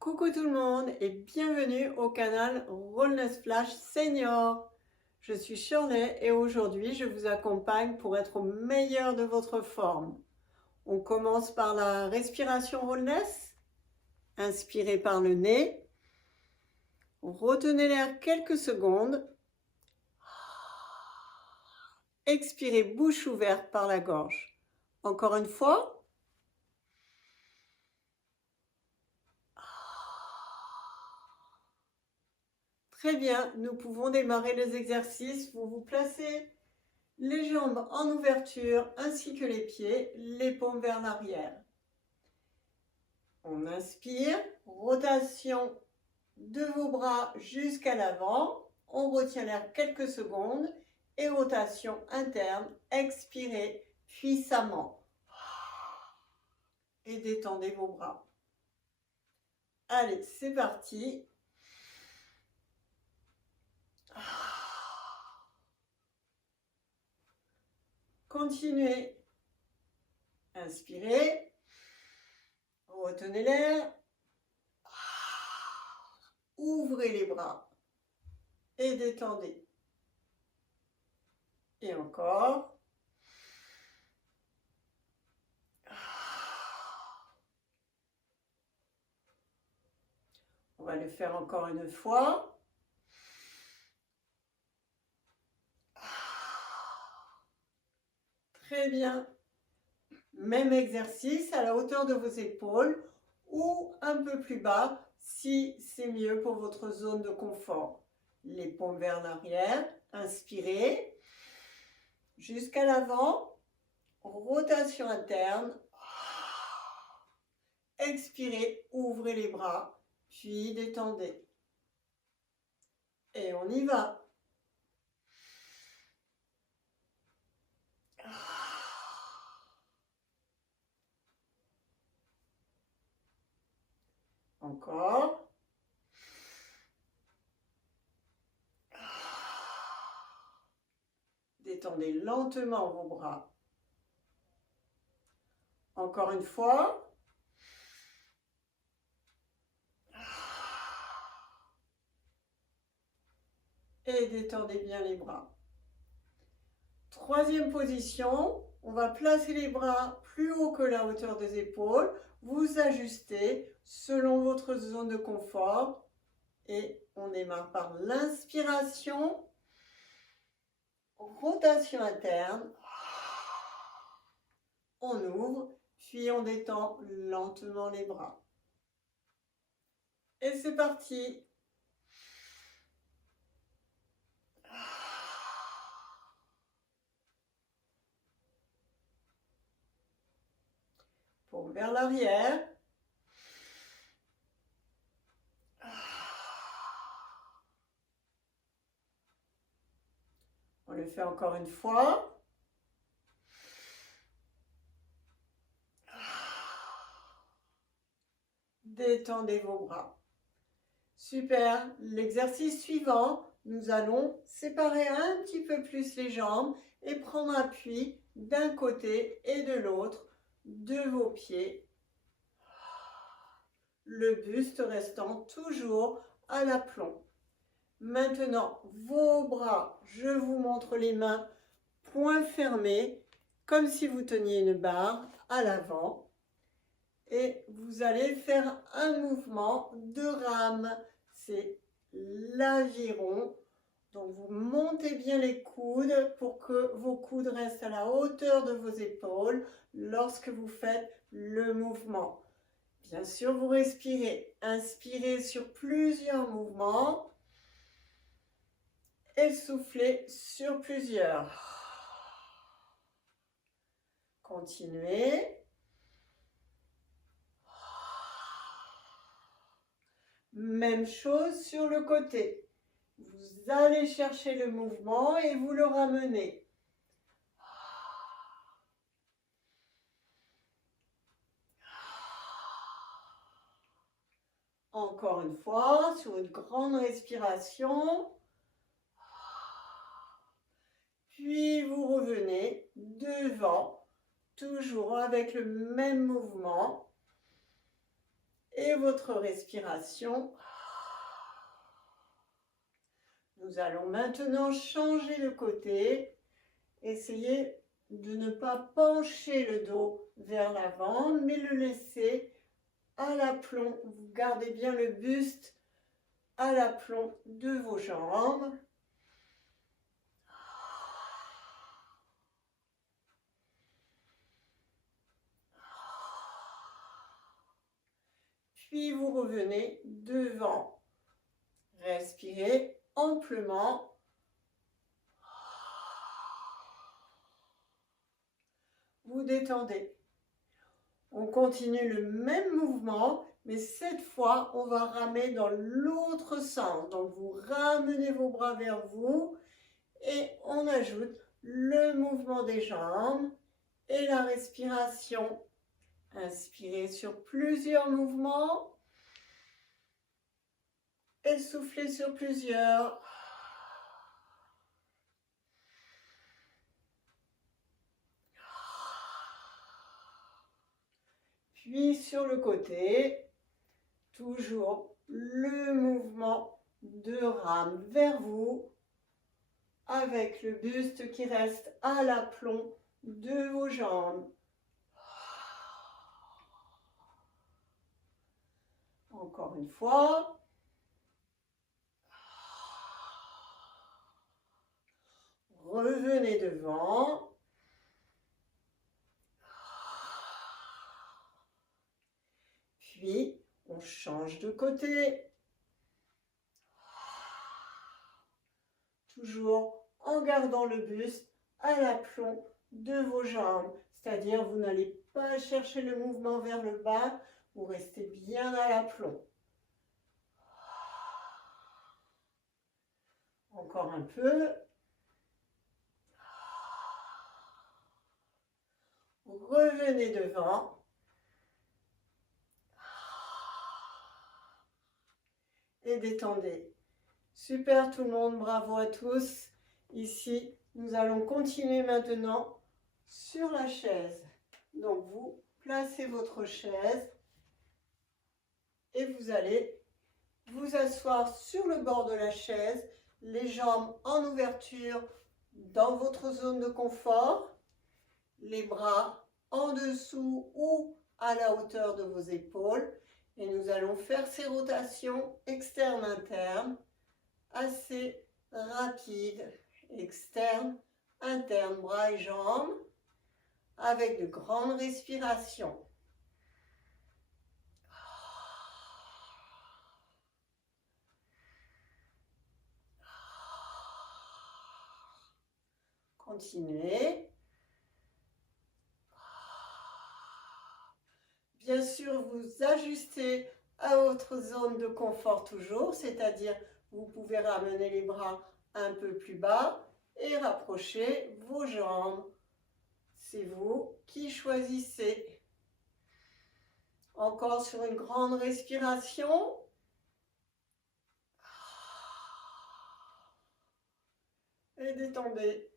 Coucou tout le monde et bienvenue au canal Wellness Flash Senior. Je suis Shirley et aujourd'hui je vous accompagne pour être au meilleur de votre forme. On commence par la respiration Wellness. Inspirez par le nez. Retenez l'air quelques secondes. Expirez bouche ouverte par la gorge. Encore une fois. Très bien, nous pouvons démarrer les exercices. Vous vous placez les jambes en ouverture ainsi que les pieds, les paumes vers l'arrière. On inspire, rotation de vos bras jusqu'à l'avant. On retient l'air quelques secondes et rotation interne. Expirez puissamment et détendez vos bras. Allez, c'est parti. Continuez. Inspirez. Retenez l'air. Ouvrez les bras et détendez. Et encore. On va le faire encore une fois. Très bien. Même exercice à la hauteur de vos épaules ou un peu plus bas si c'est mieux pour votre zone de confort. Les paumes vers l'arrière. Inspirez. Jusqu'à l'avant. Rotation interne. Expirez. Ouvrez les bras. Puis détendez. Et on y va. Encore. Détendez lentement vos bras. Encore une fois. Et détendez bien les bras. Troisième position, on va placer les bras plus haut que la hauteur des épaules. Vous ajustez selon votre zone de confort. Et on démarre par l'inspiration. Rotation interne. On ouvre, puis on détend lentement les bras. Et c'est parti. Paume vers l'arrière. On le fait encore une fois. Détendez vos bras. Super. L'exercice suivant, nous allons séparer un petit peu plus les jambes et prendre appui d'un côté et de l'autre de vos pieds. Le buste restant toujours à l'aplomb. Maintenant, vos bras, je vous montre les mains, poings fermés, comme si vous teniez une barre à l'avant. Et vous allez faire un mouvement de rame. C'est l'aviron. Donc vous montez bien les coudes pour que vos coudes restent à la hauteur de vos épaules lorsque vous faites le mouvement. Bien sûr, vous respirez. Inspirez sur plusieurs mouvements et soufflez sur plusieurs. Continuez. Même chose sur le côté. Vous allez chercher le mouvement et vous le ramenez. Encore une fois, sur une grande respiration. Puis vous revenez devant, toujours avec le même mouvement. et votre respiration. Nous allons maintenant changer de côté. Essayez de ne pas pencher le dos vers l'avant, mais le laisser à l'aplomb. Vous gardez bien le buste à l'aplomb de vos jambes. Puis vous revenez devant. Respirez amplement. Vous détendez. On continue le même mouvement, mais cette fois, on va ramer dans l'autre sens. Donc, vous ramenez vos bras vers vous et on ajoute le mouvement des jambes et la respiration. Inspirez sur plusieurs mouvements et soufflez sur plusieurs. Puis sur le côté, toujours le mouvement de rame vers vous avec le buste qui reste à l'aplomb de vos jambes. Encore une fois. Revenez devant. Puis, on change de côté. Toujours en gardant le buste à l'aplomb de vos jambes. C'est-à-dire, vous n'allez pas chercher le mouvement vers le bas, vous restez bien à l'aplomb. Encore un peu. Revenez devant. Et détendez. Super tout le monde, bravo à tous. Ici, nous allons continuer maintenant sur la chaise. Donc vous placez votre chaise et vous allez vous asseoir sur le bord de la chaise, les jambes en ouverture dans votre zone de confort, les bras en dessous ou à la hauteur de vos épaules. Et nous allons faire ces rotations externes-internes assez rapides, externes, internes, bras et jambes, avec de grandes respirations. Continuez. Bien sûr, vous ajustez à votre zone de confort toujours, c'est-à-dire vous pouvez ramener les bras un peu plus bas et rapprocher vos jambes. C'est vous qui choisissez. Encore sur une grande respiration. Et détendez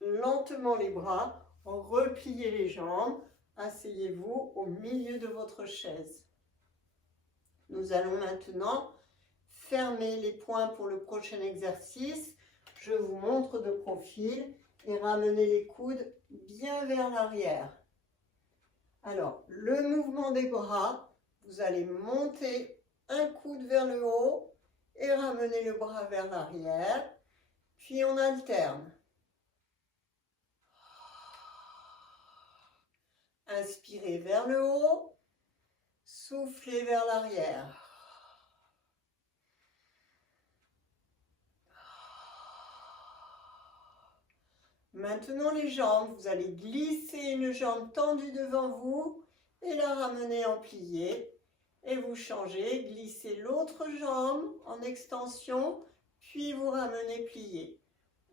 lentement les bras, repliez les jambes. Asseyez-vous au milieu de votre chaise. Nous allons maintenant fermer les poings pour le prochain exercice. Je vous montre de profil et ramenez les coudes bien vers l'arrière. Alors, le mouvement des bras, vous allez monter un coude vers le haut et ramener le bras vers l'arrière. Puis on alterne. Inspirez vers le haut, soufflez vers l'arrière. Maintenant les jambes, vous allez glisser une jambe tendue devant vous et la ramener en plié. Et vous changez, glissez l'autre jambe en extension, puis vous ramenez plié.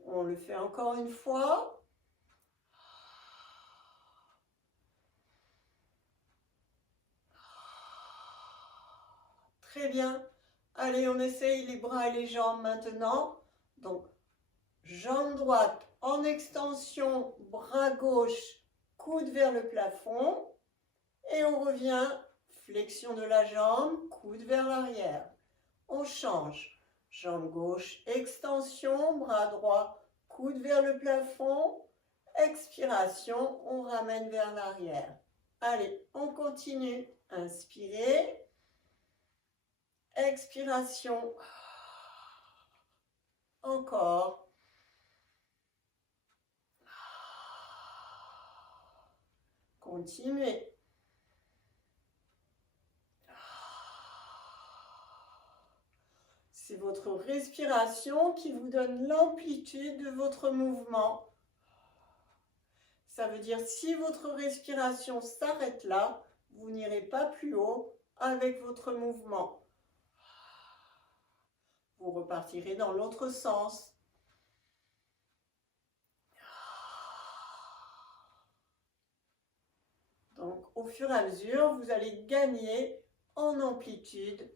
On le fait encore une fois. Très bien. Allez, on essaye les bras et les jambes maintenant. Donc, jambe droite en extension, bras gauche, coude vers le plafond. Et on revient Flexion de la jambe, coude vers l'arrière. On change. Jambe gauche, extension, bras droit, coude vers le plafond. Expiration, on ramène vers l'arrière. Allez, on continue. Inspirez. Expiration. Encore. Continuez. C'est votre respiration qui vous donne l'amplitude de votre mouvement. Ça veut dire si votre respiration s'arrête là, vous n'irez pas plus haut avec votre mouvement. Vous repartirez dans l'autre sens. Donc, au fur et à mesure, vous allez gagner en amplitude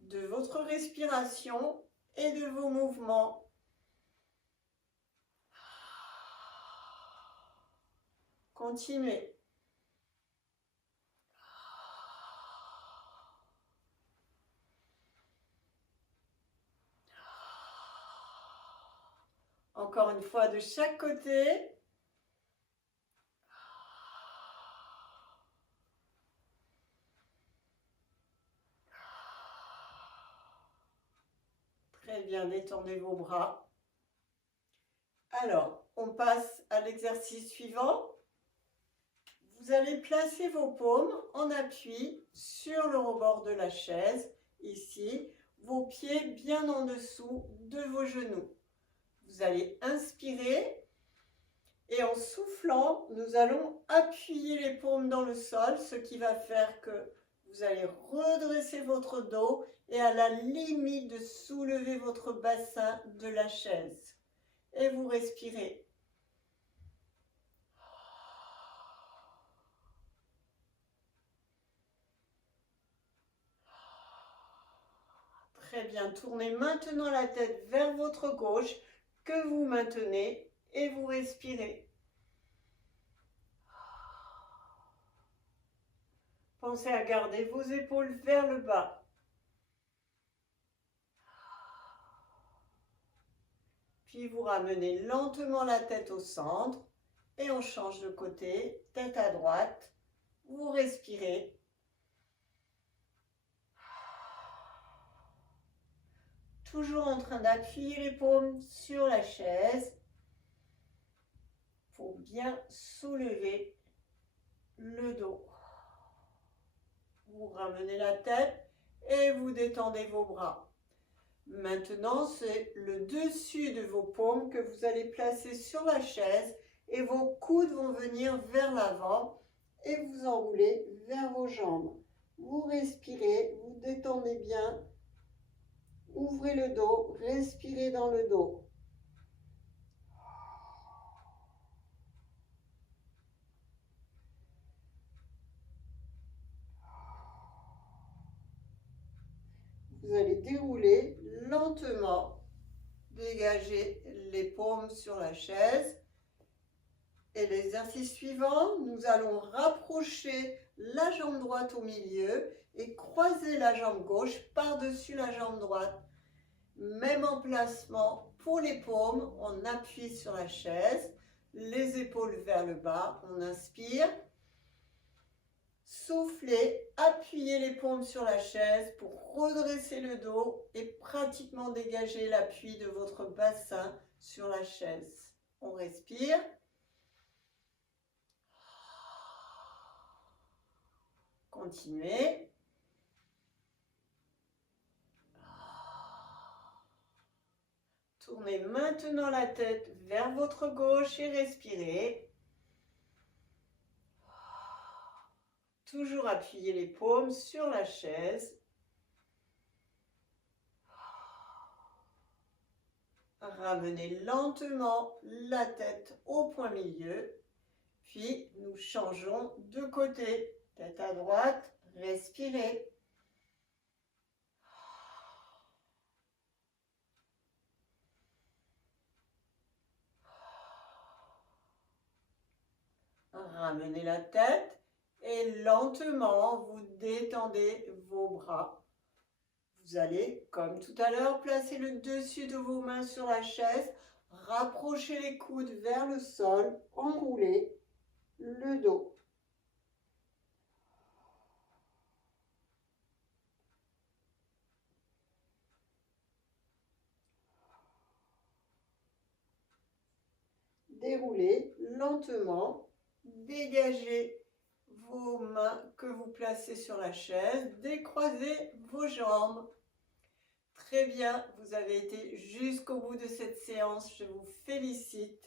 de votre respiration et de vos mouvements. Continuez. Encore une fois de chaque côté. Très bien, détendez vos bras. Alors, on passe à l'exercice suivant. Vous allez placer vos paumes en appui sur le rebord de la chaise, ici, vos pieds bien en dessous de vos genoux. Vous allez inspirer et en soufflant, nous allons appuyer les paumes dans le sol, ce qui va faire que vous allez redresser votre dos et à la limite de soulever votre bassin de la chaise. Et vous respirez. Très bien, tournez maintenant la tête vers votre gauche que vous maintenez et vous respirez. Pensez à garder vos épaules vers le bas. Puis vous ramenez lentement la tête au centre et on change de côté, tête à droite. Vous respirez. Toujours en train d'appuyer les paumes sur la chaise pour bien soulever le dos. Vous ramenez la tête et vous détendez vos bras. Maintenant, c'est le dessus de vos paumes que vous allez placer sur la chaise et vos coudes vont venir vers l'avant et vous enroulez vers vos jambes. Vous respirez, vous détendez bien, ouvrez le dos, respirez dans le dos. Vous allez dérouler lentement, dégager les paumes sur la chaise. Et l'exercice suivant, nous allons rapprocher la jambe droite au milieu et croiser la jambe gauche par-dessus la jambe droite. Même emplacement pour les paumes, on appuie sur la chaise, les épaules vers le bas, on inspire. Soufflez, appuyez les paumes sur la chaise pour redresser le dos et pratiquement dégager l'appui de votre bassin sur la chaise. On respire. Continuez. Tournez maintenant la tête vers votre gauche et respirez. Toujours appuyez les paumes sur la chaise. Ramenez lentement la tête au point milieu. Puis nous changeons de côté. Tête à droite, respirez. Ramenez la tête et lentement, vous détendez vos bras. Vous allez, comme tout à l'heure, placer le dessus de vos mains sur la chaise, rapprocher les coudes vers le sol, enrouler le dos. Déroulez lentement, dégagez vos mains que vous placez sur la chaise, décroisez vos jambes. Très bien, vous avez été jusqu'au bout de cette séance, je vous félicite.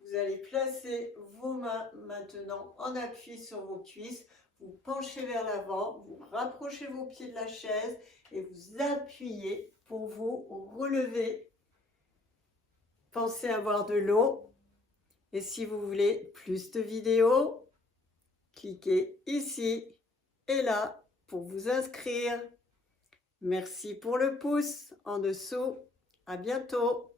Vous allez placer vos mains maintenant en appui sur vos cuisses, vous penchez vers l'avant, vous rapprochez vos pieds de la chaise et vous appuyez pour vous relever. Pensez à boire de l'eau. Et si vous voulez plus de vidéos, cliquez ici et là pour vous inscrire. Merci pour le pouce en dessous. À bientôt.